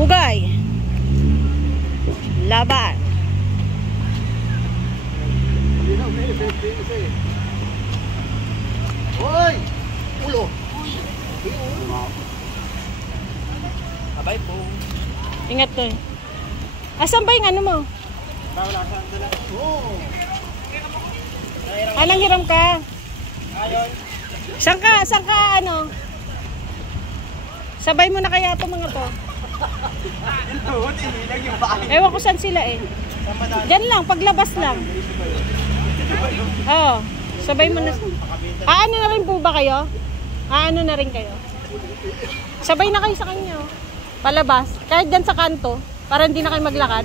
Pugay. Laban. Hoy! Ulo! Abay po. Ingat to. Asan ba yung ano mo? Wala saan dala. Oo! Anong hiram ka? Ayon. Saan ka ano? Sabay mo na kaya itong mga to. Ewan ko saan sila eh. Diyan lang, paglabas lang. Oo, sabay mo na. Ano na rin po ba kayo? Ano na rin kayo? Sabay na kayo sa kanya. Palabas, kahit dyan sa kanto, para hindi na kayo maglakad.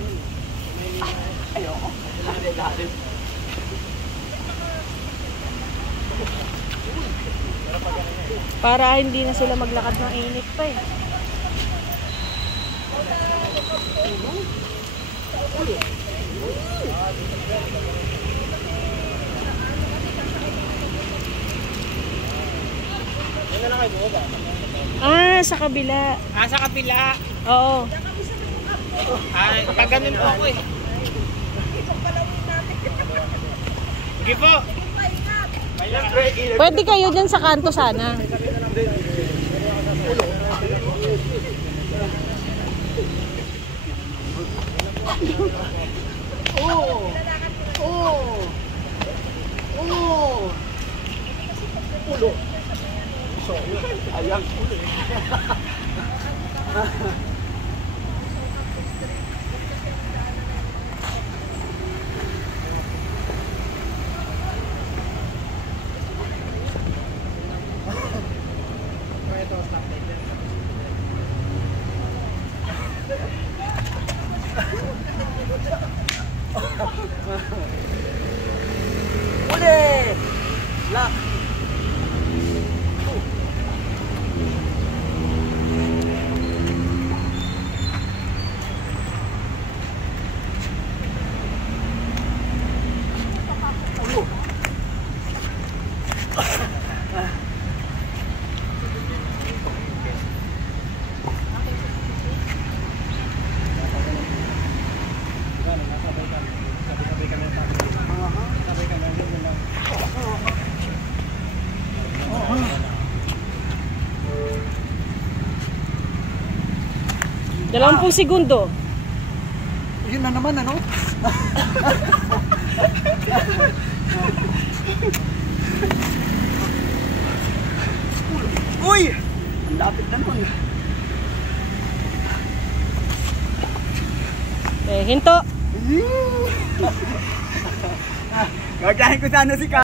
Ayoko. Para hindi na sila maglakad ng init pa eh. Sa kabila. Sa kapila. Oo. Pag ganun po ako eh. Sige po. Pwede kayo dyan sa kanto sana. Oh! Oh! Oh! Ulo! Ayang ulo eh. Uli! Lock! Dalawampung segundo. Yun na naman ano? Uy! Ang lapit na nun. Hinto. Gagahin ko sana si